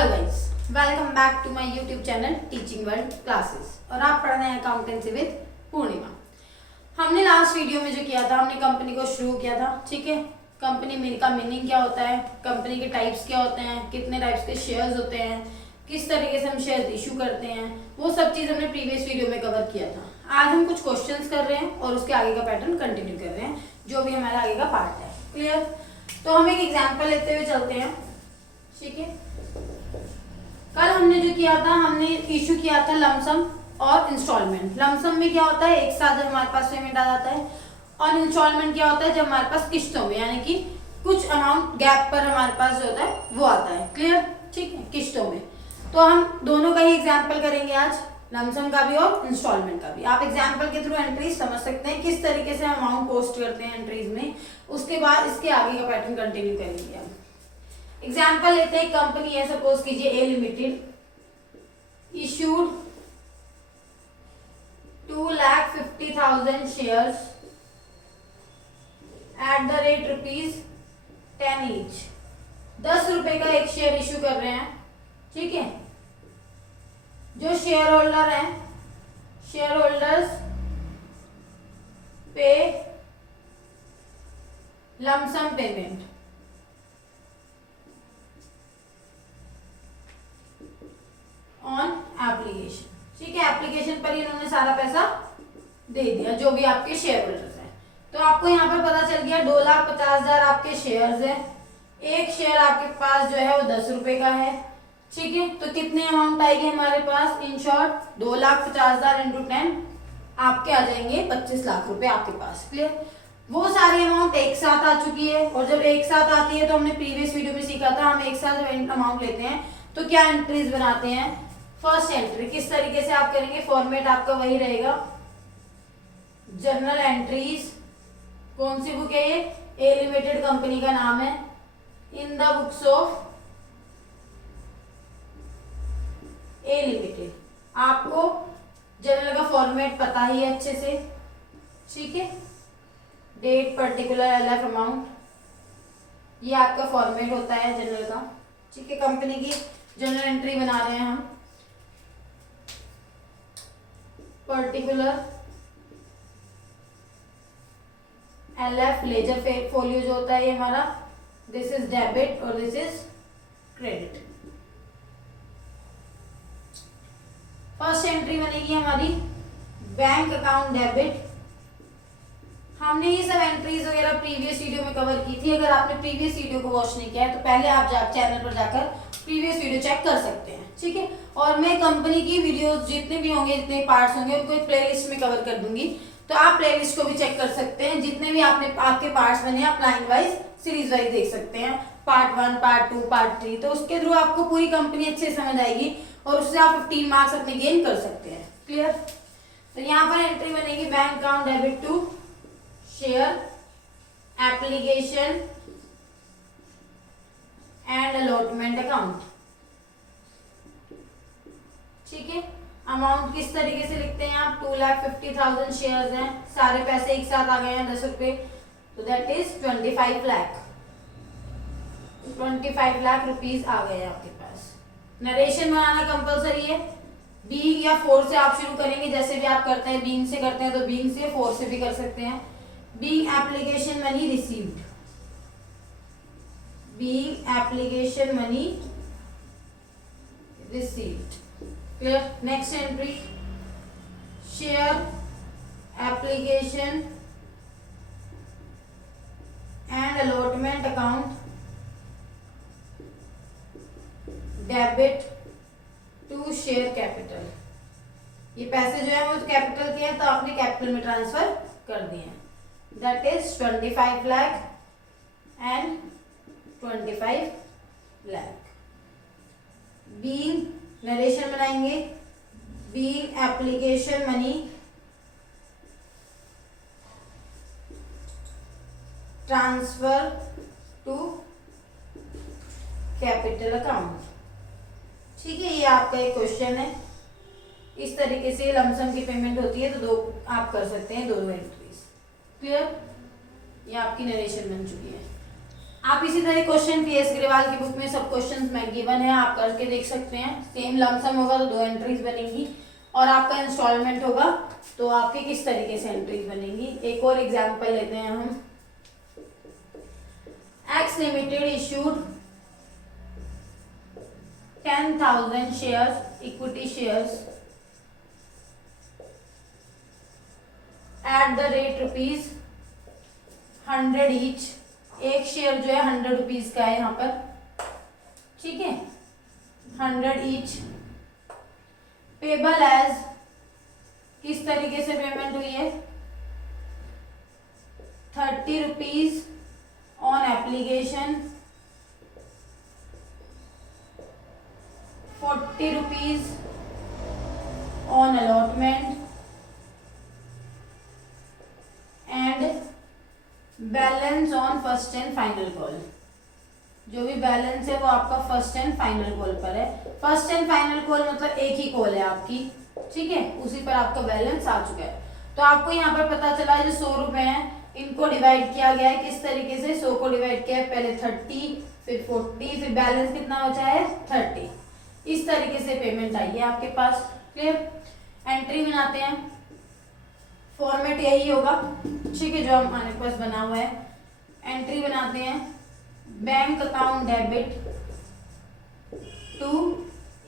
Hello guys, welcome back to my YouTube channel teaching world classes और आप पढ़ रहे हैं अकाउंटेंसी विद पूर्णिमा। हमने लास्ट वीडियो में जो किया था, हमने कंपनी को शुरू किया था। ठीक है, कंपनी का मीनिंग क्या होता है, कंपनी के टाइप्स क्या होते हैं, कितने टाइप्स के शेयर्स होते हैं, किस तरीके से हम शेयर्स इशू करते हैं, वो सब चीज़ हमने प्रीवियस वीडियो में कवर किया था। आज हम कुछ क्वेश्चंस कर रहे हैं और उसके आगे का पैटर्न कंटिन्यू कर रहे हैं, जो भी हमारा आगे का पार्ट है। क्लियर? तो हम एक एग्जाम्पल लेते हुए चलते हैं। ठीक है, कल हमने जो किया था, हमने इशू किया था लमसम और इंस्टॉलमेंट। लमसम में क्या होता है, एक साथ जब हमारे पास पेमेंट आ जाता है, और इंस्टॉलमेंट क्या होता है, जब हमारे पास किस्तों में, यानी कि कुछ अमाउंट गैप पर हमारे पास जो होता है वो आता है। क्लियर? ठीक है, किस्तों में। तो हम दोनों का ही एग्जाम्पल करेंगे आज, लमसम का भी और इंस्टॉलमेंट का भी। आप एग्जाम्पल के थ्रू एंट्रीज समझ सकते हैं किस तरीके से हम अमाउंट पोस्ट करते हैं एंट्रीज में। उसके बाद इसके आगे का पैटर्न कंटिन्यू करेंगे हम। एग्जाम्पल लेते हैं, कंपनी है, सपोज कीजिए A limited, issued 2,50,000 shares at the rate ₹10 each. 10 रुपए का एक शेयर इशू कर रहे हैं। ठीक है, जो शेयर होल्डर है, शेयर होल्डर्स पे लमसम पेमेंट ऑन एप्लीकेशन। ठीक है, एप्लीकेशन पर ही इन्होंने सारा पैसा दे दिया, जो भी आपके शेयर होल्डर्स हैं। तो आपको यहाँ पर पता चल गया 2,50,000 आपके शेयर्स हैं। एक शेयर आपके पास जो है वो 10 रुपए का है। ठीक है, तो कितने अमाउंट आएगी हमारे पास, इन शॉर्ट 2,50,000 इंटू 10 आपके आ जाएंगे 25 लाख रुपए आपके पास। क्लियर? वो सारी अमाउंट एक साथ आ चुकी है, और जब एक साथ आती है तो हमने प्रीवियस वीडियो में सीखा था, हम एक साथ जब अमाउंट लेते हैं तो क्या एंट्रीज बनाते हैं। फर्स्ट एंट्री किस तरीके से आप करेंगे, फॉर्मेट आपका वही रहेगा, जर्नल एंट्रीज। कौन सी बुक है ये, ए लिमिटेड कंपनी का नाम है। In the books of A limited, आपको जर्नल का फॉर्मेट पता ही है अच्छे से। ठीक है, डेट, पर्टिकुलर, एलएफ, अमाउंट, ये आपका फॉर्मेट होता है जर्नल का। ठीक है, कंपनी की जर्नल एंट्री बना रहे हैं हम। पर्टिकुलर, एलएफ, लेजर फोलियो जो होता है ये हमारा, दिस इज डेबिट और this is credit. First entry बनेगी हमारी बैंक अकाउंट डेबिट। हमने ये सब एंट्रीज वगैरह प्रीवियस वीडियो में कवर की थी। अगर आपने प्रीवियस वीडियो को वॉच नहीं किया है तो पहले आप चैनल पर जाकर प्रीवियस वीडियो चेक कर सकते हैं। ठीक है, और मैं कंपनी की वीडियोस जितने भी होंगे, जितने पार्ट्स होंगे, उनको एक प्लेलिस्ट में कवर कर दूंगी, तो आप प्लेलिस्ट को भी चेक कर सकते हैं। जितने भी आपके पार्ट्स बने, आप लाइन वाइज, सीरीज वाइज देख सकते हैं, पार्ट 1, पार्ट 2, पार्ट 3। तो उसके थ्रू आपको पूरी कंपनी अच्छे से समझ आएगी और उससे आप 15 मार्क्स अपने गेन कर सकते हैं। क्लियर? तो यहाँ पर एंट्री बनेगी bank account debit to share application and allotment account. ठीक है, अमाउंट किस तरीके से लिखते हैं आप, 2,50,000 शेयर्स हैं, सारे पैसे एक साथ आ गए हैं 10 रुपए, तो that is 25 lakh. 25 lakh rupees आ गए आपके पास। नरेशन बनाना कंपलसरी है। बीइंग या फोर से आप शुरू करेंगे, जैसे भी आप करते हैं, बीइंग से करते हैं तो बीइंग से, फोर से भी कर सकते हैं। Being application money received, being application money received. Clear? Next entry, share application and allotment account debit to share capital. ये पैसे जो है वो कैपिटल के हैं, तो आपने कैपिटल में ट्रांसफर कर दिए हैं। That is 25 lakh and 25 lakh. Being narration बनाएंगे, being application money transfer to capital account. ठीक है, ये आपका एक क्वेश्चन है। इस तरीके से लमसम की पेमेंट होती है, तो दो आप कर सकते हैं, दो एंट्रीज। क्लियर? ये आपकी नरेशन बन चुकी है। आप इसी तरह क्वेश्चन PS ग्रेवाल की बुक में सब क्वेश्चंस में गिवन है, आप करके देख सकते हैं। सेम लमसम होगा तो 2 एंट्रीज बनेंगी, और आपका इंस्टॉलमेंट होगा तो आपके किस तरीके से एंट्रीज बनेंगी। एक और एग्जांपल लेते हैं हम। X limited issued 10,000 shares, equity shares at the rate ₹100 each. एक शेयर जो है 100 रुपीज का है यहाँ पर, ठीक है, 100 ईच। पेबल एज, किस तरीके से पेमेंट हुई है, 30 rupees on application, 40 rupees on allotment and balance on first and final call. जो भी बैलेंस है वो आपका फर्स्ट एंड फाइनल कॉल पर है। फर्स्ट एंड फाइनल कॉल मतलब एक ही कॉल है आपकी, ठीक है, उसी पर आपका बैलेंस आ चुका है। तो आपको यहाँ पर पता चला जो 100 रुपए हैं इनको डिवाइड किया गया है किस तरीके से, 100 को डिवाइड किया है पहले 30, फिर 40, फिर बैलेंस कितना बचा है 30। इस तरीके से पेमेंट आई है आपके पास। क्लियर। एंट्री बनाते हैं, फॉर्मेट यही होगा, ठीक है, जो हमारे पास बना हुआ है। एंट्री बनाते हैं, bank account debit to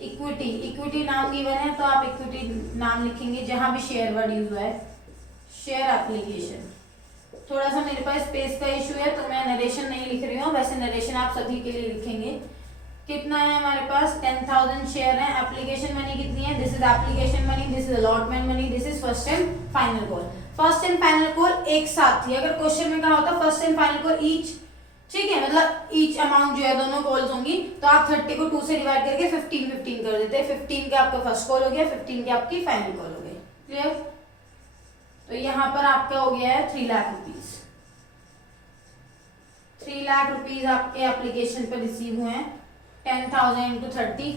equity. Equity नाम गिवन है तो आप इक्विटी नाम लिखेंगे, जहां भी शेयर वर्ड यूज हुआ है। शेयर एप्लीकेशन, थोड़ा सा मेरे पास स्पेस का इशू है तो मैं नरेशन नहीं लिख रही हूँ, वैसे नरेशन आप सभी के लिए लिखेंगे। कितना है हमारे पास, 10,000 शेयर है। एप्लीकेशन मनी कितनी है, this is application money, this is allotment money, this is first and final call. First and final call एक साथ थी, अगर क्वेश्चन में कहा होता first and final call each, ठीक है, मतलब ईच अमाउंट जो है दोनों कॉल्स होंगी, तो आप 30 को 2 से डिवाइड करके 15 कर देते हैं। 15 के आपका फर्स्ट कॉल हो गया, 15 के आपकी फाइनल कॉल हो गई। क्लियर। तो यहाँ पर आपका हो गया है 3 लाख रुपीज। 3 लाख रुपीज आपके एप्लीकेशन पर रिसीव हुए हैं, 10,000 इंटू 30।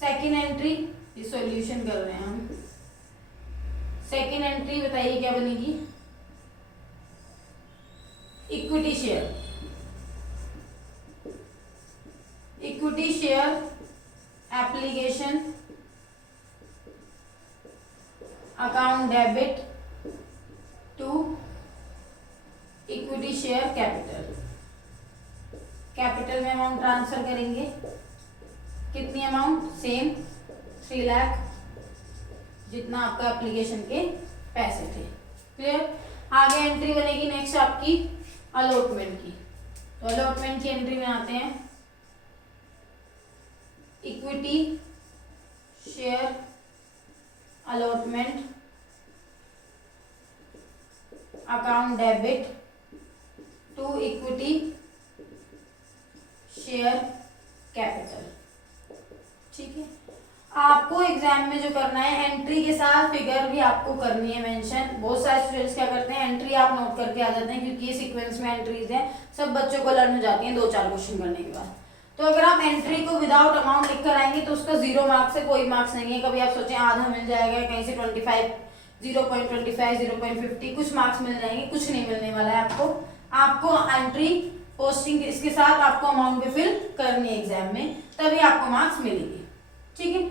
सेकेंड एंट्री, सॉल्यूशन कर रहे हैं हम। सेकेंड एंट्री बताइए क्या बनेगी, equity share. Equity share application account debit to equity share capital. Capital में अमाउंट ट्रांसफर करेंगे, कितनी अमाउंट, सेम 3 लाख, जितना आपका एप्लीकेशन के पैसे थे। क्लियर। आगे एंट्री बनेगी नेक्स्ट आपकी अलॉटमेंट की। तो अलॉटमेंट की एंट्री बनाते हैं, equity share allotment account debit to equity share capital. ठीक है, आपको एग्जाम में जो करना है एंट्री के साथ फिगर भी आपको करनी है मेंशन। बहुत सारे स्टूडेंट्स क्या करते हैं, एंट्री आप नोट करके आ जाते हैं क्योंकि ये सीक्वेंस में एंट्रीज है, सब बच्चों को लर्न हो जाती हैं 2-4 क्वेश्चन करने के बाद। तो अगर आप एंट्री को विदाउट अमाउंट लिख कर आएंगे तो उसका 0 मार्क्स से कोई मार्क्स नहीं है। कभी आप सोचें आधा मिल जाएगा, कहीं से 25, 0.25, 0.50 कुछ मार्क्स मिल जाएंगे, कुछ नहीं मिलने वाला है आपको एंट्री पोस्टिंग इसके साथ आपको अमाउंट भी फिल करनी है एग्जाम में, तभी आपको मार्क्स मिलेंगे। ठीक है,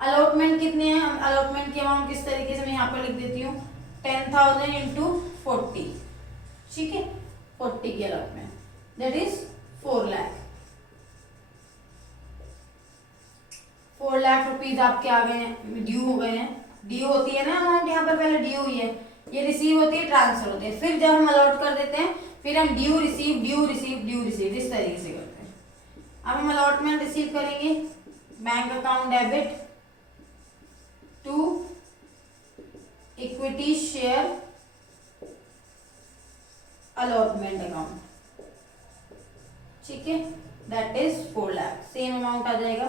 अलॉटमेंट कितने हैं, अलॉटमेंट की अमाउंट किस तरीके से मैं यहाँ पर लिख देती हूँ, 10,000 इंटू 40। ठीक है, 40 की allotment that is 4 lakh. 4 lakh rupees आपके आ गए हैं, ड्यू हो गए हैं। ड्यू होती है ना अमाउंट, यहाँ पर पहले ड्यू हुई है, ये रिसीव होती है, ट्रांसफर होती है, फिर जब हम अलॉट कर देते हैं फिर हम due receive due receive due receive इस तरीके से करते हैं। अब हम अलॉटमेंट रिसीव करेंगे, bank account debit to equity share allotment account. ठीक है, that is 4 lakh, same amount आ जाएगा।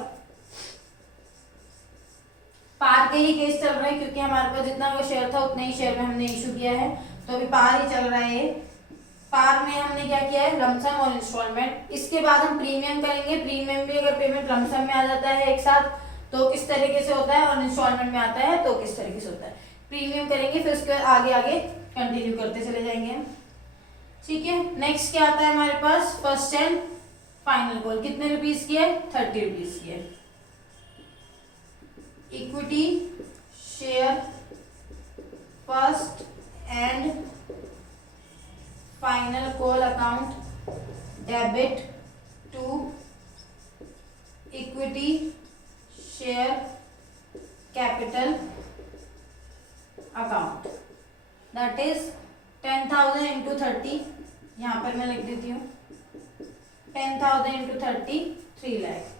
पार के ही केस चल रहा है क्योंकि हमारे पास जितना वो शेयर था उतने ही शेयर में हमने इशू किया है, तो अभी पार ही चल रहा है। पार में हमने क्या किया है, लमसम और इंस्टॉलमेंट। इसके बाद हम प्रीमियम करेंगे। प्रीमियम भी अगर पेमेंट लमसम में आ जाता है एक साथ तो किस तरीके से होता है, और इंस्टॉलमेंट में आता है तो किस तरीके से होता है। प्रीमियम करेंगे, फिर उसके बाद आगे आगे कंटिन्यू करते चले जाएंगे। ठीक है। नेक्स्ट क्या आता है हमारे पास, फर्स्ट एंड फाइनल कॉल। कितने रुपीज की है, 30 रुपीज की है। Equity share first and final call account debit to equity share capital account, that is 10,000 into 30, यहाँ पर मैं लिख देती हूँ 10,000 इंटू 30, 3 लाख।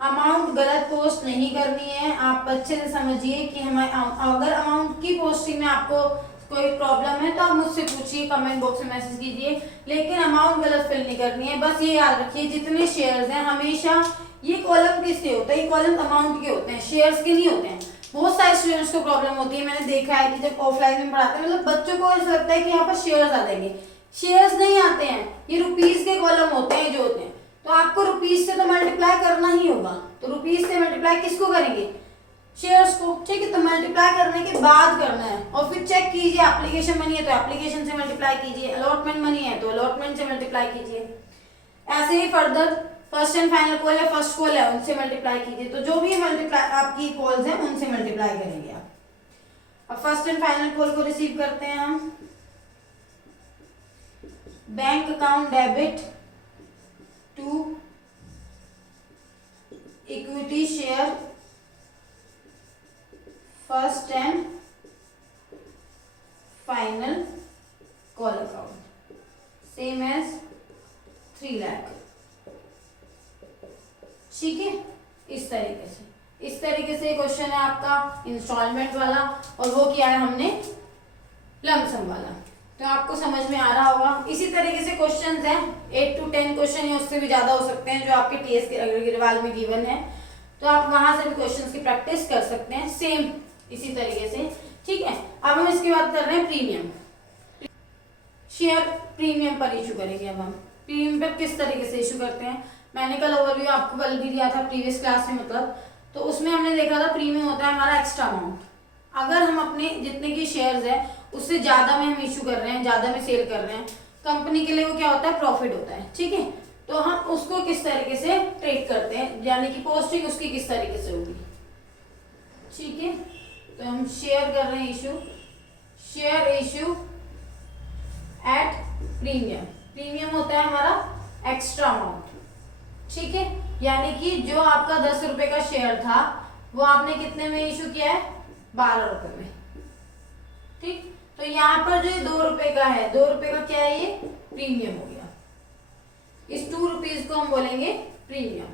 अमाउंट गलत पोस्ट नहीं करनी है, आप अच्छे से समझिए कि हमारे अगर अमाउंट की पोस्टिंग में आपको कोई प्रॉब्लम है तो आप मुझसे पूछिए, कमेंट बॉक्स में मैसेज कीजिए, लेकिन अमाउंट गलत फिल नहीं करनी है। बस ये याद रखिए जितने शेयर्स हैं हमेशा ये कॉलम किसके होते हैं, ये कॉलम अमाउंट के होते हैं, शेयर्स के नहीं होते हैं। बहुत सारे स्टूडेंट्स को प्रॉब्लम होती है, मैंने देखा है कि जब ऑफलाइन में पढ़ाते हैं मतलब बच्चों को ऐसा लगता है कि यहाँ पर शेयर्स आ जाएंगे, शेयर्स नहीं आते हैं, ये रुपीज के कॉलम होते हैं जो होते हैं। तो आपको रुपीज से तो मल्टीप्लाई करना ही होगा, तो रुपीज से मल्टीप्लाई किसको करेंगे, शेयर्स को, ठीक है। तो मल्टीप्लाई करने के बाद करना है और फिर चेक कीजिए, एप्लीकेशन मनी है तो एप्लीकेशन से मल्टीप्लाई कीजिए, अलॉटमेंट मनी है तो अलॉटमेंट से मल्टीप्लाई कीजिए। ऐसे ही further first and final call है, फर्स्ट कॉल है, उनसे मल्टीप्लाई कीजिए। तो जो भी मल्टीप्लाई आपकी कॉल्स हैं उनसे मल्टीप्लाई करेंगे आप। अब फर्स्ट एंड फाइनल कॉल को रिसीव करते हैं हम। Bank account debit to equity share first and final call account, same as 3 lakh, ठीक है। इस तरीके से क्वेश्चन है आपका इंस्टॉलमेंट वाला, और वो किया है हमने लमसम वाला। तो आपको समझ में आ रहा होगा। इसी तरीके से क्वेश्चंस हैं 8 to 10 क्वेश्चन या उससे भी ज्यादा हो सकते हैं जो आपके टीएस के अग्रवाल में गिवन है, तो आप वहां से भी क्वेश्चंस की प्रैक्टिस कर सकते हैं सेम इसी तरीके से, ठीक है। अब हम इसकी बात कर रहे हैं प्रीमियम, शेयर प्रीमियम पर इशू करेंगे। अब हम प्रीमियम पर किस तरीके से इशू करते हैं, मैंने कल ओवरव्यू आपको कल भी दिया था प्रीवियस क्लास में, मतलब तो उसमें हमने देखा था प्रीमियम होता है हमारा एक्स्ट्रा अमाउंट। अगर हम अपने जितने की शेयर्स है उससे ज्यादा में हम इशू कर रहे हैं, ज्यादा में सेल कर रहे हैं, कंपनी के लिए वो क्या होता है, प्रॉफिट होता है, ठीक है। तो हम उसको किस तरीके से ट्रीट करते हैं, यानी कि पोस्टिंग उसकी किस तरीके से होगी, ठीक है। तो हम शेयर कर रहे हैं issue, share issue at premium. Premium होता है हमारा एक्स्ट्रा अमाउंट, ठीक है। यानी कि जो आपका 10 रुपए का शेयर था वो आपने कितने में इशू किया है, 12 रुपए में, ठीक। तो यहाँ पर जो 2 रुपए का है, 2 रुपए का क्या है, ये प्रीमियम हो गया। इस 2 रुपीज को हम बोलेंगे प्रीमियम।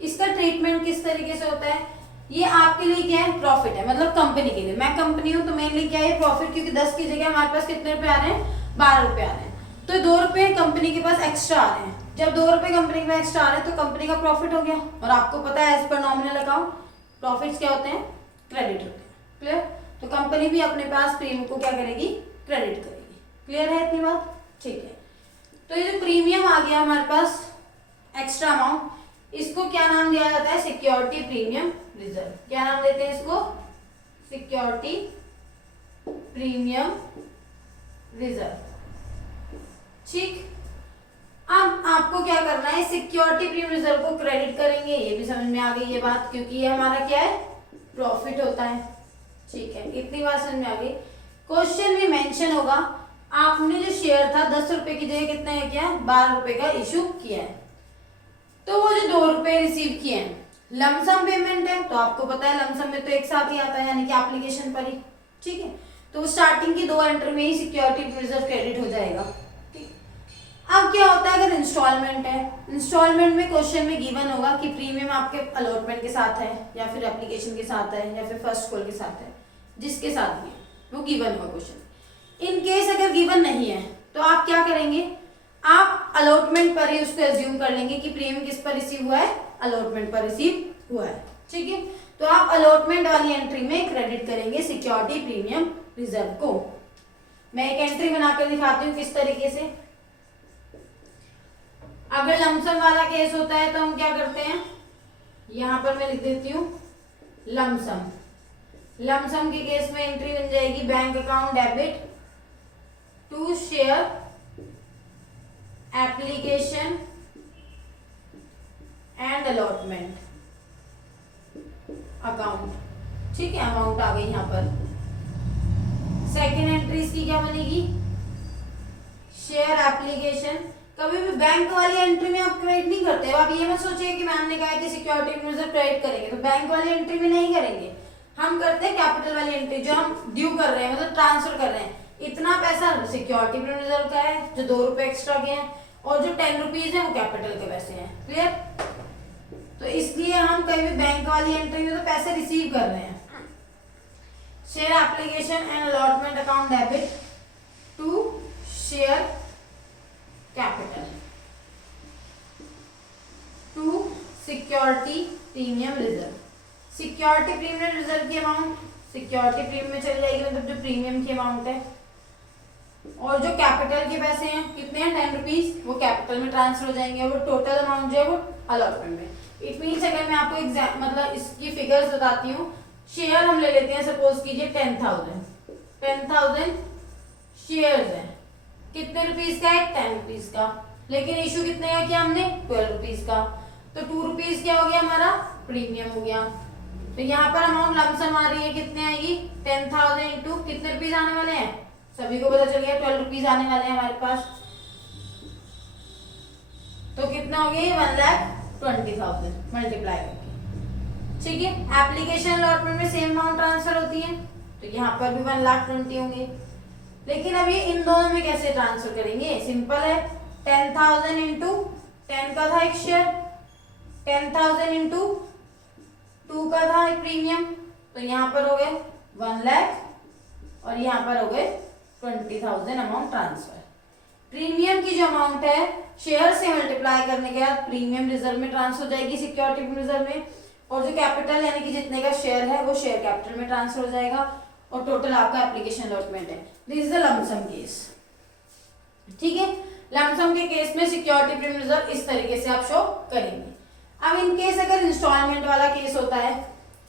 इसका ट्रीटमेंट किस तरीके से होता है, ये आपके लिए क्या है, प्रॉफिट है, मतलब कंपनी के लिए। मैं कंपनी हूं तो मेरे लिए क्या है, प्रॉफिट, क्योंकि 10 की जगह हमारे पास कितने रुपए आ रहे हैं, 12 रुपए आ रहे हैं। तो 2 रुपए कंपनी के पास एक्स्ट्रा आ रहे हैं। जब 2 रुपए कंपनी के पास एक्स्ट्रा आ रहे हैं तो कंपनी का प्रॉफिट हो गया। और आपको पता है as per nominal account profits क्या होते हैं, क्रेडिट होते हैं, क्लियर। तो कंपनी भी अपने पास प्रीमियम को क्या करेगी, क्रेडिट करेगी। क्लियर है इतनी बात, ठीक है। तो ये जो प्रीमियम आ गया हमारे पास एक्स्ट्रा अमाउंट, इसको क्या नाम दिया जाता है, सिक्योरिटी प्रीमियम रिजर्व। क्या नाम देते हैं इसको, सिक्योरिटी प्रीमियम रिजर्व, ठीक। अब आपको क्या करना है, सिक्योरिटी प्रीमियम रिजर्व को क्रेडिट करेंगे, ये भी समझ में आ गई ये बात, क्योंकि ये हमारा क्या है, प्रॉफिट होता है, ठीक है। इतनी बात समझ में आ गई। क्वेश्चन में मेंशन होगा आपने जो शेयर था 10 रुपए की जगह कितने का किया, 12 रुपए का इशू किया है। तो वो जो 2 रुपए रिसीव किए हैं लमसम पेमेंट है, तो आपको पता है लमसम में तो एक साथ ही आता है, यानी कि एप्लीकेशन पर ही, ठीक है। तो स्टार्टिंग की 2 एंट्री में ही सिक्योरिटी रिजर्व क्रेडिट हो जाएगा, ठीक। अब क्या होता है अगर इंस्टॉलमेंट है, इंस्टॉलमेंट में क्वेश्चन में गिवन होगा कि प्रीमियम आपके अलॉटमेंट के साथ है या फिर एप्लीकेशन के साथ है या फिर फर्स्ट कॉल के साथ है, जिसके साथ भी है वो गिवन होगा क्वेश्चन। इन केस अगर गिवन नहीं है तो आप क्या करेंगे, आप अलॉटमेंट पर ही उसको एज्यूम कर लेंगे कि प्रीमियम किस पर रिसीव हुआ है, अलॉटमेंट पर रिसीव हुआ है, ठीक है। तो आप अलॉटमेंट वाली एंट्री में क्रेडिट करेंगे सिक्योरिटी प्रीमियम रिजर्व को। मैं एक एंट्री बनाकर दिखाती हूँ किस तरीके से। अगर लमसम वाला केस होता है तो हम क्या करते हैं, यहां पर मैं लिख देती हूँ लमसम। लमसम के केस में एंट्री बन जाएगी bank account debit to share application and allotment account, ठीक है, अमाउंट आ गई यहाँ पर। सेकेंड एंट्री इसकी क्या बनेगी, शेयर एप्लीकेशन। कभी भी बैंक वाली एंट्री में आप क्रेडिट नहीं करते हो। आप ये मत सोचिए कि मैम ने कहा है कि सिक्योरिटी प्रिमिनल क्रेडिट करेंगे, तो बैंक वाली एंट्री में नहीं करेंगे। हम करते हैं कैपिटल वाली एंट्री, जो हम ड्यू कर रहे हैं, मतलब ट्रांसफर कर रहे हैं। इतना पैसा सिक्योरिटी प्रिमिनल का है जो 2 रुपए एक्स्ट्रा के हैं, और जो 10 रुपीज है वो कैपिटल के पैसे हैं। क्लियर? तो इसलिए हम कहीं भी बैंक वाली एंट्री में तो पैसे रिसीव कर रहे हैं। Share application and allotment account debit to share capital to security premium reserve. Security premium reserve की अमाउंट सिक्योरिटी प्रीमियम में चली जाएगी, मतलब जो प्रीमियम की अमाउंट है। और जो कैपिटल के पैसे हैं कितने हैं, 10 रुपीज, वो कैपिटल में ट्रांसफर हो जाएंगे, और वो टोटल अमाउंट जो है वो अलॉटमेंट में। इट मीन्स अगर मैं आपको एग्जाम मतलब इसकी फिगर्स बताती हूँ, शेयर हम ले लेते हैं, सपोज कीजिए 10,000 शेयर्स हैं। कितने रुपीज का है, 10 रुपीज का, लेकिन इशू कितने का किया हमने, 12 रुपीज का। तो 2 रुपीज क्या हो गया हमारा, प्रीमियम हो गया। तो यहाँ पर अमाउंट लमसम आ रही है, कितने आएगी, 10,000 इंटू कितने रुपीज आने वाले हैं, सभी को पता चल गया 12 रुपीज आने वाले हैं हमारे पास। तो कितना हो गया, 1,20,000 मल्टीप्लाई करके, ठीक है। एप्लीकेशन अलॉटमेंट में सेम अमाउंट ट्रांसफर होती है, तो यहाँ पर भी 1,20,000 होंगे। लेकिन अब ये इन दोनों में कैसे ट्रांसफर करेंगे, सिंपल है। 10,000 इंटू 10 का था एक शेयर, 10,000 इंटू 2 का था एक प्रीमियम, तो यहाँ पर हो गए 1 लाख और यहाँ पर हो गए 20,000 अमाउंट ट्रांसफर। प्रीमियम की जो अमाउंट है शेयर से मल्टीप्लाई करने के बाद प्रीमियम रिजर्व में ट्रांसफर हो जाएगी, सिक्योरिटी रिजर्व में, और जो कैपिटल यानी कि जितने का शेयर है वो शेयर कैपिटल में ट्रांसफर हो जाएगा, और टोटल आपका एप्लीकेशन अलॉटमेंट है। This is the lump sum case, ठीक है। लमसम के केस में सिक्योरिटी प्रीमियम रिजर्व इस तरीके से आप शो करेंगे। अब इन केस अगर इंस्टॉलमेंट वाला केस होता है,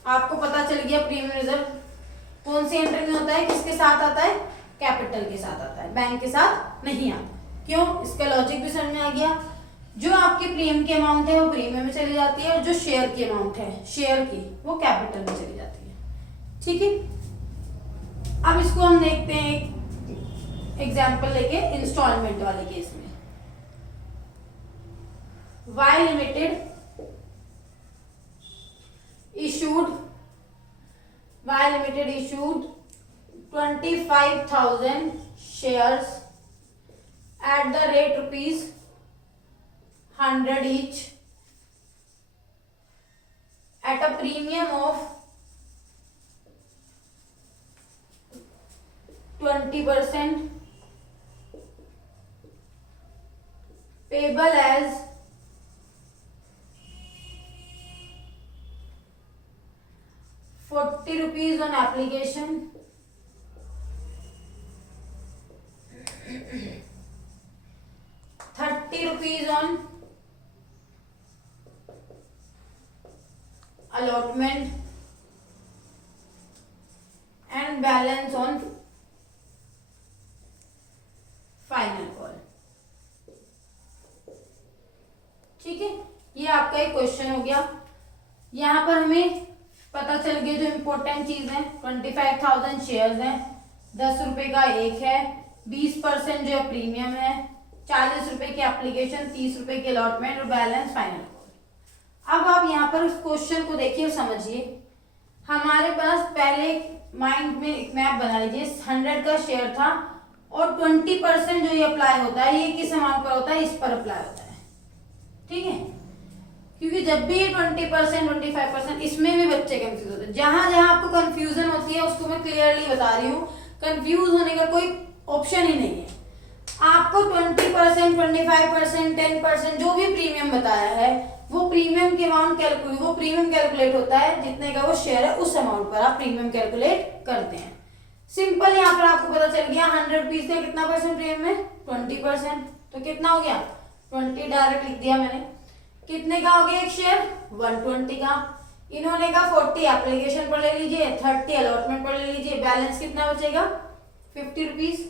आपको पता चल गया प्रीमियम रिजर्व कौन सी एंट्री में होता है, किसके साथ आता है, कैपिटल के साथ आता है, बैंक के साथ नहीं आता। क्यों, इसका लॉजिक भी समझ में आ गया। जो आपकी प्रीमियम की अमाउंट है वो प्रीमियम में चली जाती है, और जो शेयर की अमाउंट है शेयर की वो कैपिटल में चली जाती है, ठीक है। अब इसको हम देखते हैं एक एग्जांपल लेके इंस्टॉलमेंट वाले केस में। Y limited issued 25,000 shares at the rate rupees 100 each at a premium of 20% payable as 40 rupees on application, 30 rupees on allotment and balance on final call, ठीक है। ये आपका एक क्वेश्चन हो गया। यहाँ पर हमें पता चल गया जो इम्पोर्टेंट चीज है, 25,000 शेयर्स हैं, 10 रुपए का एक है, 20% जो है प्रीमियम है, 40 रुपए की एप्लीकेशन, 30 रुपए की अलॉटमेंट और बैलेंस फाइनल कॉल। अब आप यहाँ पर उस क्वेश्चन को देखिए और समझिए। हमारे पास पहले माइंड में एक मैप बना लीजिए, 100 का शेयर था और 20% जो ये अप्लाई होता है, ये किस अमाउंट पर होता है, इस पर अप्लाई होता है, ठीक है। क्योंकि जब भी ये 20%, 25%, इसमें भी बच्चे कंफ्यूज होते हैं। जहां जहां आपको कंफ्यूजन होती है उसको मैं क्लियरली बता रही हूँ, कंफ्यूज होने का कोई ऑप्शन ही नहीं है। आपको 20%, 25%, 10% जो भी प्रीमियम बताया है वो प्रीमियम की अमाउंट वो प्रीमियम कैलकुलेट होता है, जितने का वो शेयर है उस अमाउंट पर आप प्रीमियम कैलकुलेट करते हैं। सिंपल, यहाँ पर आपको पता चल गया 100 रुपीज का कितना परसेंट प्रीमियम है, 20%, तो कितना हो गया, 20 डायरेक्ट लिख दिया मैंने। कितने का हो गया एक शेयर, 120 का। इन्होंने कहा 40 एप्लीकेशन पर ले लीजिए, 30 अलॉटमेंट पर ले लीजिए, बैलेंस कितना बचेगा, 50 रुपीज,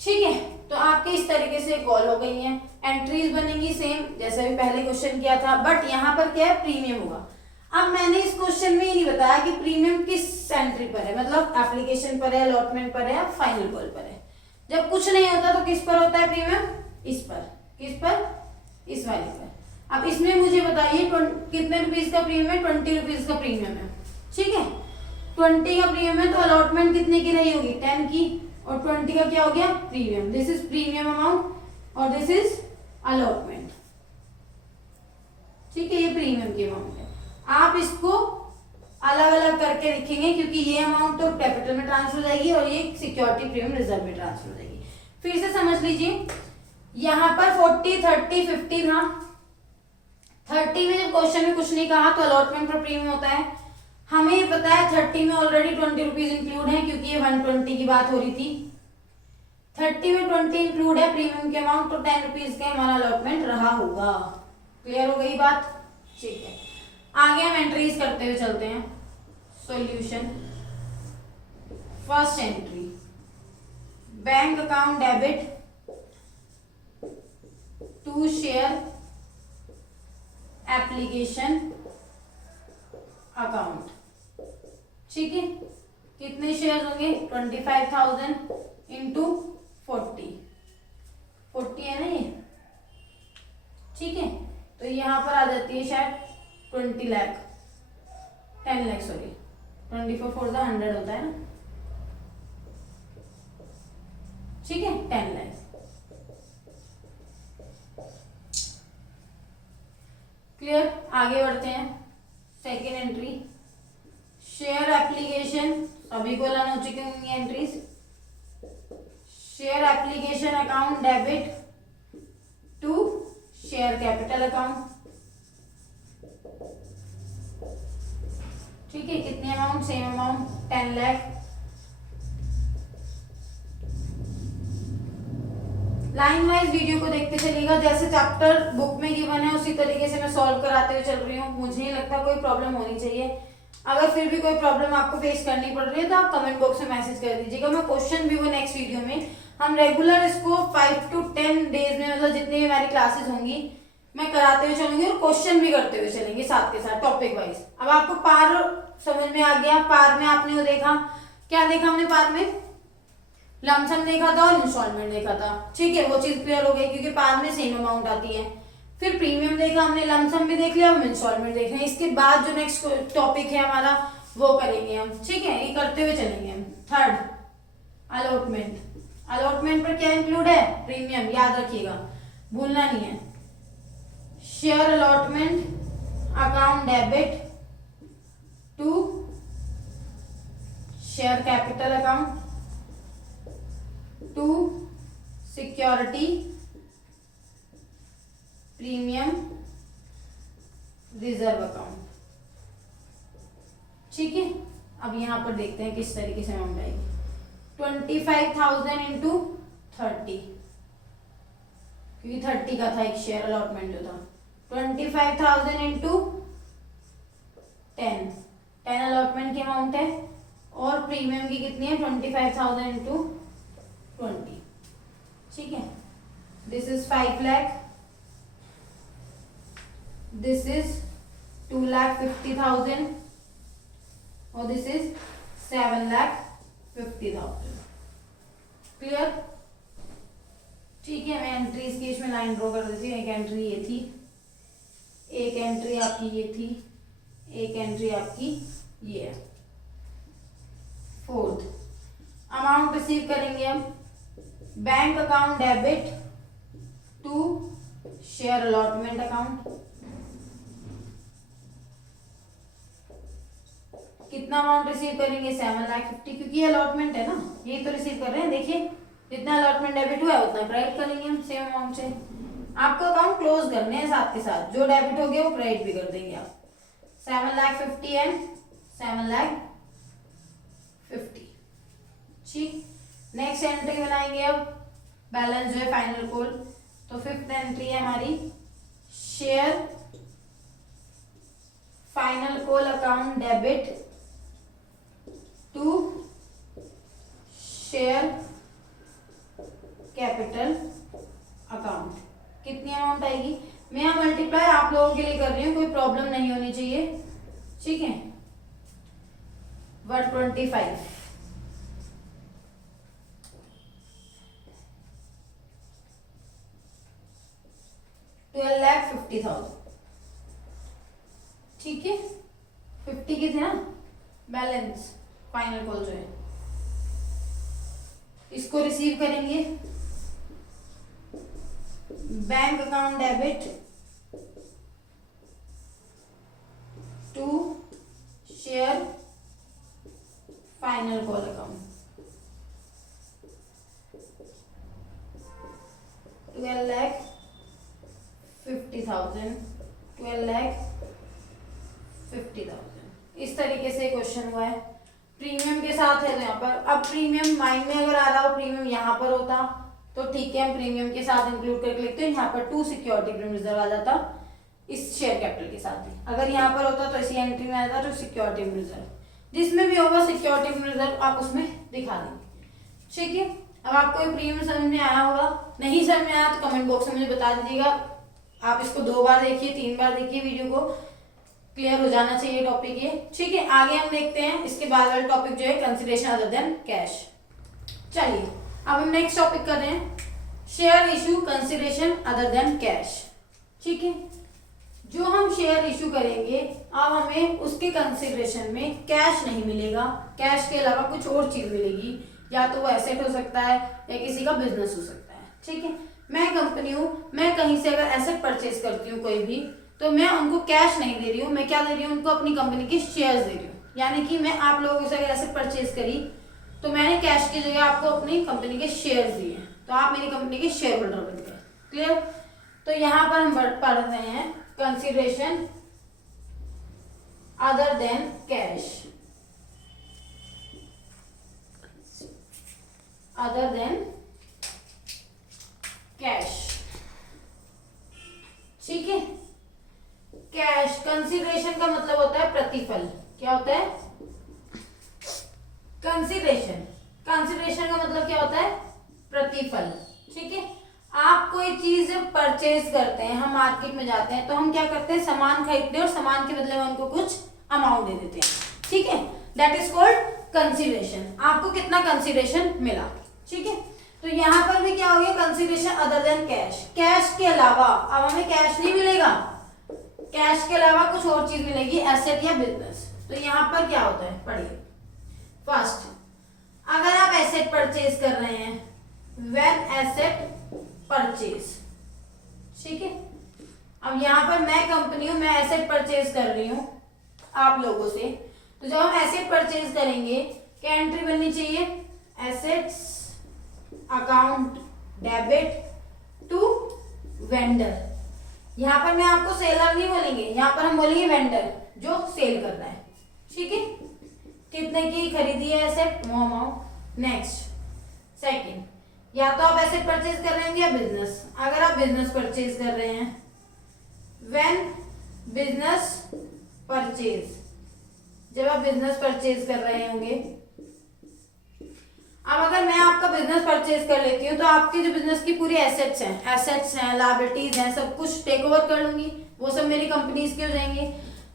ठीक है। तो आपके इस तरीके से कॉल हो गई हैं, एंट्रीज बनेंगी सेम जैसे भी पहले क्वेश्चन किया था, बट यहाँ पर क्या है, प्रीमियम होगा। अब मैंने इस क्वेश्चन में ये नहीं बताया कि प्रीमियम किस एंट्री पर है, मतलब एप्लीकेशन पर है, अलॉटमेंट पर है, फाइनल कॉल पर है। जब कुछ नहीं होता तो किस पर होता है प्रीमियम, इस पर, किस पर, इस वाले पर। अब इसमें मुझे बताइए कितने रुपीज का प्रीमियम है, 20 रुपीज का प्रीमियम है, ठीक है। 20 का प्रीमियम है तो अलॉटमेंट कितने की रही होगी, 10 की, और 20 का क्या हो गया, premium. This is premium amount और दिस इज अलॉटमेंट, ठीक है, ये प्रीमियम की अमाउंट है। आप इसको अलग अलग करके लिखेंगे क्योंकि ये अमाउंट तो कैपिटल में ट्रांसफर हो जाएगी और ये सिक्योरिटी प्रीमियम रिजर्व में ट्रांसफर हो जाएगी। फिर से समझ लीजिए, यहाँ पर 40, 30, 50 था। 30 में जब क्वेश्चन में कुछ नहीं कहा तो अलॉटमेंट पर प्रीमियम होता है। हमें पता है 30 में ऑलरेडी 20 रुपीज इंक्लूड है क्योंकि ये 120 की बात हो रही थी। 30 में 20 इंक्लूड है प्रीमियम के अमाउंट, तो 10 रुपीज का हमारा अलॉटमेंट रहा होगा। क्लियर हो गई बात, ठीक है। आगे हम एंट्रीज करते हुए चलते हैं। Solution, first entry, bank account debit to share application account, ठीक है। कितने शेयर होंगे, 25,000 इंटू 40 है ना ये, ठीक है। तो यहाँ पर आ जाती है शायद 10 लाख सॉरी, 24 4 100 होता है ना, ठीक है, 10 लाख। क्लियर, आगे बढ़ते हैं। सेकेंड एंट्री, शेयर एप्लीकेशन, सभी को लाना हो चुकी होंगी entries. Share application account debit to share capital account, ठीक है। कितनी amount, same amount 10 lakh. Line wise video को देखते चलिएगा, जैसे चैप्टर बुक में गिवन है उसी तरीके से मैं सॉल्व कराते हुए चल रही हूँ। मुझे नहीं लगता कोई प्रॉब्लम होनी चाहिए। अगर फिर भी कोई प्रॉब्लम आपको फेस करनी पड़ रही है तो आप कमेंट बॉक्स में मैसेज कर दीजिएगा। मैं क्वेश्चन भी वो नेक्स्ट वीडियो में, हम रेगुलर इसको 5 to 10 डेज में, मतलब जितनी भी हमारी क्लासेस होंगी मैं कराते हुए चलूंगी और क्वेश्चन भी करते हुए चलेंगे साथ के साथ टॉपिक वाइज। अब आपको पार समझ में आ गया। पार में आपने वो देखा, क्या देखा हमने पार में, लमसम देखा था और इंस्टॉलमेंट देखा था, ठीक है। वो चीज क्लियर हो गई क्योंकि पार में सेम अमाउंट आती है। फिर प्रीमियम देखा हमने, लमसम भी देख लिया, हम इंस्टॉलमेंट देख रहे हैं। इसके बाद जो नेक्स्ट टॉपिक है हमारा वो करेंगे हम, ठीक है, ये करते हुए चलेंगे हम। Third, allotment. अलॉटमेंट पर क्या इंक्लूड है, प्रीमियम, याद रखिएगा, भूलना नहीं है। Share allotment account debit to share capital account to security premium reserve account, ठीक है। अब यहां पर देखते हैं किस तरीके से अमाउंट आएगी। 25,000 इंटू 30, क्योंकि 30 का था एक शेयर अलॉटमेंट जो था। 25,000 इंटू 10 अलॉटमेंट की अमाउंट है और प्रीमियम की कितनी है, 25,000 इंटू 20, ठीक है। This is 5 lakh, this is 2,50,000 और दिस इज 7,50,000। क्लियर, ठीक है। मैं एंट्रीज की इसमें लाइन ड्रॉ कर देती हूँ। एक एंट्री ये थी, एक एंट्री आपकी ये थी, एक एंट्री आपकी ये है। फोर्थ, अमाउंट रिसीव करेंगे हम, bank account debit to share allotment account. कितना अमाउंट रिसीव करेंगे, 7,50,000, क्योंकि ये अलॉटमेंट है ना, ये तो रिसीव कर रहे हैं। देखिए जितना अलॉटमेंट डेबिट हुआ है उतना क्रेडिट करेंगे हम सेम अमाउंट से। आपको अकाउंट क्लोज करने हैं साथ के साथ, जो डेबिट हो गया वो क्रेडिट भी कर देंगे आप। 7,50,000 एंड 7,50,000, ठीक। नेक्स्ट एंट्री बनाएंगे अब, बैलेंस जो है फाइनल कॉल। तो फिफ्थ एंट्री है हमारी, share final call account debit to share capital account. कितनी अमाउंट आएगी, मैं यहाँ मल्टीप्लाई आप लोगों के लिए कर रही हूँ, कोई प्रॉब्लम नहीं होनी चाहिए, ठीक है। 125 12,50,000, ठीक है। 50 के थे ना बैलेंस, फाइनल कॉल जो है, इसको रिसीव करेंगे। Bank account debit to share final call account 12,50,000 12,50,000। इस तरीके से क्वेश्चन हुआ है, प्रीमियम के साथ है। तो यहाँ पर अब प्रीमियम माइंड में अगर आ रहा हो प्रीमियम यहाँ पर होता तो ठीक है, हम प्रीमियम के साथ इंक्लूड करके लिखते हैं। यहाँ पर 2 सिक्योरिटी प्रीमियम रिजर्व आ जाता इस शेयर कैपिटल के साथ ही। अगर यहाँ पर होता तो इसी एंट्री में आ जाता तो सिक्योरिटी प्रीमियम रिजर्व, जिसमें भी होगा सिक्योरिटी प्रीमियम रिजर्व आप उसमें दिखा देंगे, ठीक है। अब आपको ये प्रीमियम समझ में आया होगा, नहीं समझ में आया तो कमेंट बॉक्स में मुझे बता दीजिएगा। आप इसको 2 बार देखिए, 3 बार देखिए, वीडियो को क्लियर हो जाना चाहिए टॉपिक ये, ठीक है। आगे हम देखते हैं इसके बाद वाला टॉपिक जो है कंसिडरेशन अदर देन कैश। चलिए अब हम नेक्स्ट टॉपिक कर रहे हैं share issue consideration other than cash, ठीक है। जो हम शेयर इशू करेंगे अब हमें उसके कंसिडरेशन में कैश नहीं मिलेगा, कैश के अलावा कुछ और चीज मिलेगी, या तो वो एसेट हो सकता है या किसी का बिजनेस हो सकता है, ठीक है। मैं कंपनी हूँ, मैं कहीं से अगर एसेट परचेज करती हूँ कोई भी, तो मैं उनको कैश नहीं दे रही हूँ, मैं क्या दे रही हूँ उनको, अपनी कंपनी के शेयर्स दे रही हूँ। यानी कि मैं आप लोगों से अगर एसेट परचेज करी तो मैंने कैश की जगह आपको अपनी कंपनी के शेयर्स दिए, तो आप मेरी कंपनी के शेयर होल्डर बन गए, क्लियर। तो यहाँ पर हम पढ़ रहे हैं consideration other than cash, other than cash, ठीक है। कैश कंसिडरेशन का मतलब होता है प्रतिफल। क्या होता है कंसिडरेशन, कंसिडरेशन का मतलब क्या होता है प्रतिफल, ठीक है। आप कोई चीज परचेज करते हैं, हम मार्केट में जाते हैं तो हम क्या करते हैं, सामान खरीदते हैं और सामान के बदले में उनको कुछ अमाउंट दे देते हैं, ठीक है। That is called consideration. आपको कितना कंसिडरेशन मिला, ठीक है। तो यहाँ पर भी क्या हो गया consideration other than cash, cash के अलावा। अब हमें कैश नहीं मिलेगा, कैश के अलावा कुछ और चीज मिलेगी, एसेट या बिजनेस। तो यहाँ पर क्या होता है पढ़िए। फर्स्ट, अगर आप एसेट परचेज कर रहे हैं, व्हेन एसेट परचेज, ठीक है। अब यहाँ पर मैं कंपनी हूं, मैं एसेट परचेज कर रही हूं आप लोगों से, तो जब हम एसेट परचेज करेंगे क्या एंट्री बननी चाहिए, assets account debit to vendor. यहाँ पर मैं आपको सेलर नहीं बोलेंगे, यहाँ पर हम बोलेंगे वेंडर जो सेल कर रहा है, ठीक है। कितने की खरीदी है एसेट, वो अमाउंट। नेक्स्ट सेकंड, या तो आप एसेट परचेज कर रहे हैं या बिजनेस। अगर आप बिजनेस परचेज कर रहे हैं, व्हेन बिजनेस परचेज, जब आप बिजनेस परचेज कर रहे होंगे। अब अगर मैं आपका बिजनेस परचेज कर लेती हूँ तो आपकी जो बिजनेस की पूरी एसेट्स हैं, लायबिलिटीज हैं, सब कुछ टेक ओवर कर लूंगी, वो सब मेरी कंपनीज के हो जाएंगे।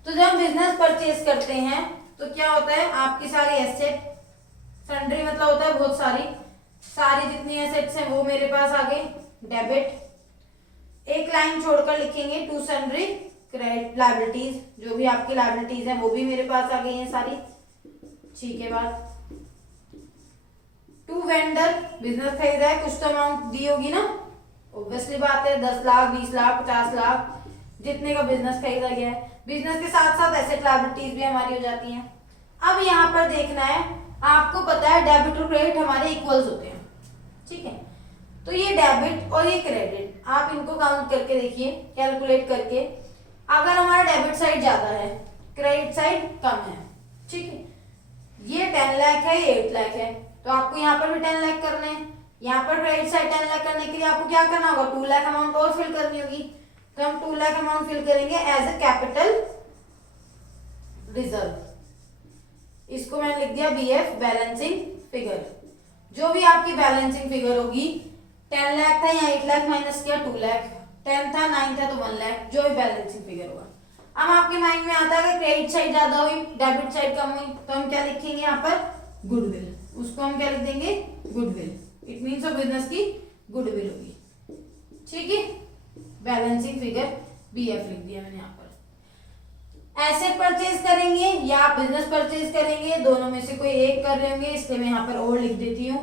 तो जब हम बिजनेस परचेज करते हैं तो क्या होता है, आपकी सारी एसेट, सन्ड्री मतलब होता है बहुत सारी जितनी एसेट्स हैं वो मेरे पास आ गए, डेबिट। एक लाइन छोड़कर लिखेंगे टू सन्ड्री क्रेडिट लायबिलिटीज, जो भी आपकी लायबिलिटीज हैं वो भी मेरे पास आ गई हैं सारी, ठीक है। बात टू वेंडर, बिजनेस खरीदा है, कुछ तो अमाउंट दी होगी ना, ऑब्वियसली बात है 10 लाख 20 लाख 50 लाख जितने का बिजनेस खरीदा गया है। बिजनेस के साथ साथ एसेट लायबिलिटीज भी हमारी हो जाती हैं। अब यहाँ पर देखना है, आपको पता है डेबिट और क्रेडिट हमारे इक्वल्स होते हैं, ठीक है। तो ये डेबिट और ये क्रेडिट आप इनको काउंट करके देखिए, कैलकुलेट करके। अगर हमारा डेबिट साइड ज्यादा है, क्रेडिट साइड कम है, ठीक है। ये 10 लाख है, ये 8 लाख है, तो आपको यहाँ पर भी 10 लाख करना है। यहाँ पर क्रेडिट साइड 10 लाख करने के लिए आपको क्या करना होगा, 2 लाख अमाउंट और फिल करनी होगी। तो हम 2 लाख अमाउंट फिल करेंगे एज ए कैपिटल रिजर्व। इसको मैंने लिख दिया बीएफ, बैलेंसिंग फिगर। जो भी आपकी बैलेंसिंग फिगर होगी 10 लाख था, यहाँ 8 लाख माइनस किया 2 लाख, 10 था 9 था तो 1 लाख, जो भी बैलेंसिंग फिगर होगा। अब आपके माइंड में आता है कि क्रेडिट साइड ज्यादा हुई, डेबिट साइड कम हुई, तो हम क्या लिखेंगे यहाँ पर, गुडविल। उसको हम क्या लिख देंगे, goodwill. It means of business की गुडविल होगी, ठीक है। बैलेंसिंग फिगर BF लिख दिया मैंने यहाँ पर। एसेट परचेज करेंगे या बिजनेस परचेज करेंगे, दोनों में से कोई एक कर रहे होंगे, इसलिए मैं यहाँ पर और लिख देती हूँ।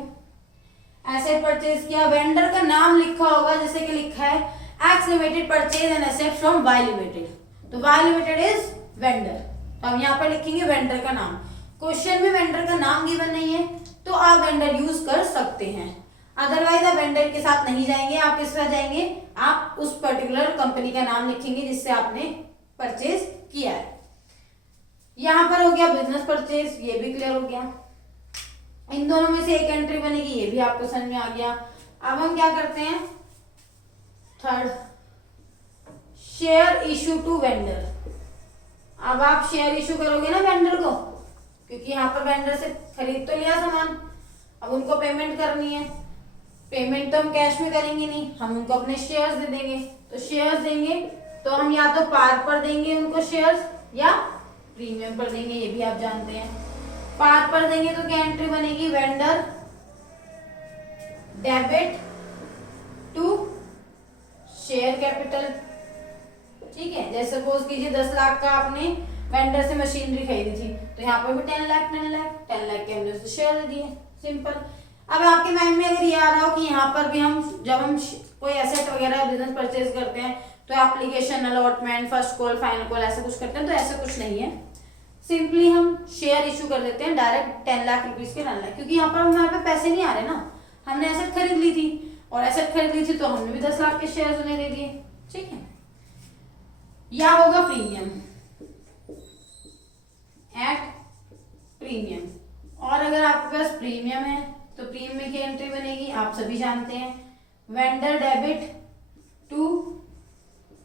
एसेट परचेज किया, वेंडर का नाम लिखा होगा, जैसे कि लिखा है X limited purchase an asset from Y limited, तो वाई लिमिटेड इज वेंडर, तो हम यहाँ पर लिखेंगे वेंडर का नाम। क्वेश्चन में वेंडर का नाम गिवन नहीं है तो आप वेंडर यूज कर सकते हैं, अदरवाइज आप वेंडर के साथ नहीं जाएंगे, आप किस तरह जाएंगे, आप उस पर्टिकुलर कंपनी का नाम लिखेंगे जिससे आपने परचेज किया है। यहां पर हो गया बिजनेस परचेज, ये भी क्लियर हो गया। इन दोनों में से एक एंट्री बनेगी, ये भी आपको समझ में आ गया। अब हम क्या करते हैं, third, share issue to vendor. अब आप शेयर इशू करोगे ना वेंडर को, क्योंकि यहाँ पर वेंडर से खरीद तो लिया सामान, अब उनको पेमेंट करनी है। पेमेंट तो हम कैश में करेंगे नहीं, हम उनको अपने शेयर्स दे देंगे। तो शेयर्स देंगे तो हम या तो पार पर देंगे उनको शेयर्स या प्रीमियम पर देंगे, ये भी आप जानते हैं। पार पर देंगे तो क्या एंट्री बनेगी, vendor debit to share capital, ठीक है। जैसे सपोज कीजिए 10 लाख का आपने वेंडर से मशीनरी खरीदी थी, तो यहाँ पर भी 10 लाख के हमने उससे शेयर दे दिए, सिंपल। अब आपके माइंड में अगर ये आ रहा हो कि यहाँ पर भी हम जब हम कोई एसेट वगैरह बिजनेस परचेज करते हैं तो application, allotment, first call, final call ऐसा कुछ करते हैं, तो ऐसा कुछ नहीं है, सिंपली हम शेयर इशू कर देते हैं डायरेक्ट 10 लाख रुपीज के 10 लाख, क्योंकि यहाँ पर हमारे पे पैसे नहीं आ रहे ना, हमने एसेट खरीद ली थी, और एसेट खरीद ली थी तो हमने भी 10 लाख के शेयर उन्हें दे दिए, ठीक है। या होगा प्रीमियम, एट प्रीमियम, और अगर आपके पास प्रीमियम है तो प्रीमियम की एंट्री बनेगी, आप सभी जानते हैं, vendor debit to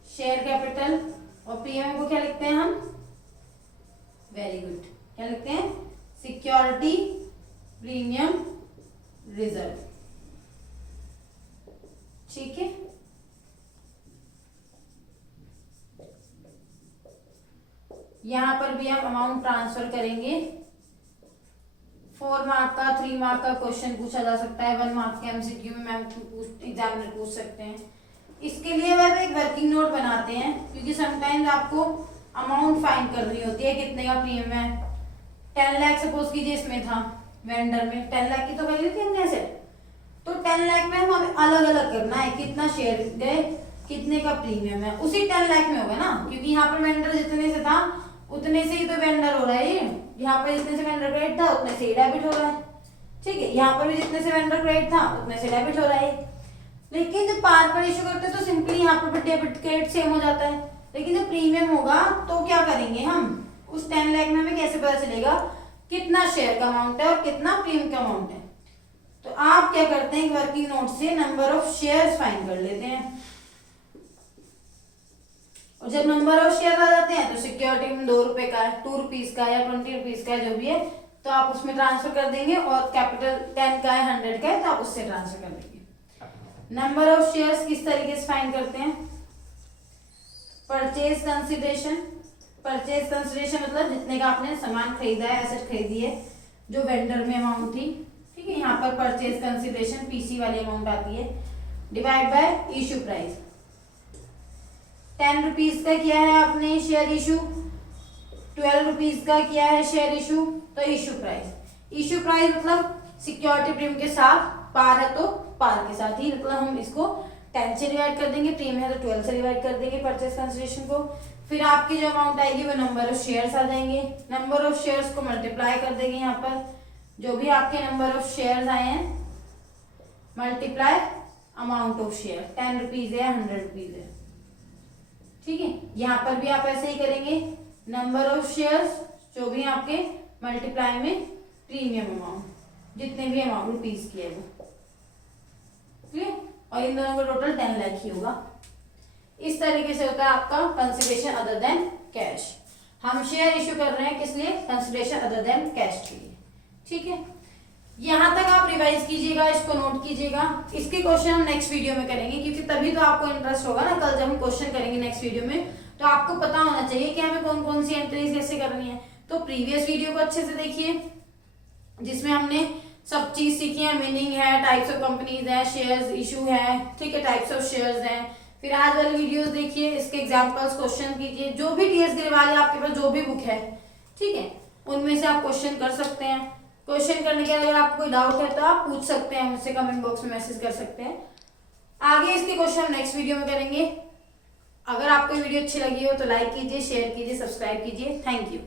share capital, और प्रीमियम को क्या लिखते हैं हम, वेरी गुड, क्या लिखते हैं, सिक्योरिटी प्रीमियम रिजर्व, ठीक है। यहां पर भी हम अमाउंट ट्रांसफर करेंगे। 4 मार्क का, 3 मार्क का क्वेश्चन पूछा जा सकता है, 1 मार्क के एमसीक्यू में मैम एग्जामिनर पूछ सकते हैं। इसके लिए वह एक वर्किंग नोट बनाते हैं, क्योंकि समटाइम्स आपको अमाउंट फाइंड करनी होती है, कितने का प्रीमियम है। 10 लाख सपोज कीजिए इसमें था, वेंडर में 10 लाख की तो खरीदी थी हमने एसेट, तो 10 लाख में हमें अलग अलग करना है, कितना शेयर गए, कितने का प्रीमियम है, उसी 10 लाख में होगा ना, क्योंकि यहाँ पर वेंडर जितने से था उतने से ही तो वेंडर हो रहा है, यहाँ पर जितने से वेंडर क्रेडिट था उतने से ही डेबिट हो रहा है, ठीक है। यहाँ पर भी जितने से वेंडर क्रेडिट था उतने से डेबिट हो रहा है। लेकिन जब पार पर इशू करते हैं तो सिंपली यहाँ पर डेबिट क्रेडिट सेम हो जाता है, लेकिन जब प्रीमियम होगा तो क्या करेंगे हम, उस 10 लाख में हमें कैसे पता चलेगा कितना शेयर का अमाउंट है और कितना प्रीमियम का अमाउंट है। तो आप क्या करते हैं, वर्किंग नोट से नंबर ऑफ शेयर्स फाइंड कर लेते हैं, और जब नंबर ऑफ शेयर आ जाते हैं तो सिक्योरिटी में 2 रुपए का है, 2 रुपीज का या 20 रुपीज का जो भी है, तो आप उसमें ट्रांसफर कर देंगे, और कैपिटल 10 का है, 100 का है, तो आप उससे ट्रांसफर कर देंगे। नंबर ऑफ शेयर्स किस तरीके से फाइंड करते हैं, परचेज कंसिडरेशन। परचेज कंसिडरेशन मतलब जितने का आपने सामान खरीदा है, एसेट खरीदी है, जो वेंडर में अमाउंट थी, ठीक है। यहाँ पर परचेज कंसिडरेशन पीसी वाली अमाउंट आती है, divide by issue price. 10 rupees का किया है आपने शेयर इशू, 12 रुपीज का किया है शेयर इशू, तो इशू प्राइस। इशू प्राइस मतलब सिक्योरिटी प्रीमियम के साथ, पार है तो पार के साथ ही, मतलब हम इसको 10 से डिवाइड कर देंगे, प्रीमियम है तो 12 से डिवाइड कर देंगे परचेज कंसिडरेशन को। फिर आपकी जो अमाउंट आएगी वो नंबर ऑफ शेयर्स आ जाएंगे, नंबर ऑफ शेयर्स को मल्टीप्लाई कर देंगे, यहाँ पर जो भी आपके नंबर ऑफ शेयर्स आए हैं multiply amount of share, 10 rupees है, 100 रुपीज है, ठीक है। यहाँ पर भी आप ऐसे ही करेंगे, नंबर ऑफ शेयर्स जो भी आपके मल्टीप्लाई में प्रीमियम अमाउंट, जितने भी अमाउंट रुपीज की है वो, क्लियर। और इन दोनों का टोटल 10 लाख ही होगा। इस तरीके से होता है आपका कंसिडरेशन अदर देन कैश। हम शेयर इशू कर रहे हैं किस लिए, कंसिडरेशन अदर देन कैश के लिए, ठीक है। यहाँ तक आप रिवाइज कीजिएगा, इसको नोट कीजिएगा। इसके क्वेश्चन हम नेक्स्ट वीडियो में करेंगे, क्योंकि तभी तो आपको इंटरेस्ट होगा ना। कल जब हम क्वेश्चन करेंगे नेक्स्ट वीडियो में, तो आपको पता होना चाहिए कि हमें कौन कौन सी एंट्रीज कैसे करनी है। तो प्रीवियस वीडियो को अच्छे से देखिए, जिसमें हमने सब चीज सीखी है। मीनिंग है, टाइप्स ऑफ कंपनीज है, शेयर्स इशू है, ठीक है, टाइप्स ऑफ शेयर्स हैं। फिर आज वाली वीडियोस देखिए, इसके एग्जांपल्स क्वेश्चन कीजिए। जो भी टीएस ग्रेवाल या आपके पास जो भी बुक है, ठीक है, उनमें से आप क्वेश्चन कर सकते हैं। क्वेश्चन करने के अगर आपको कोई डाउट है तो आप पूछ सकते हैं मुझसे, कमेंट बॉक्स में मैसेज कर सकते हैं। आगे इसके क्वेश्चन नेक्स्ट वीडियो में करेंगे। अगर आपको वीडियो अच्छी लगी हो तो लाइक कीजिए, शेयर कीजिए, सब्सक्राइब कीजिए। Thank you.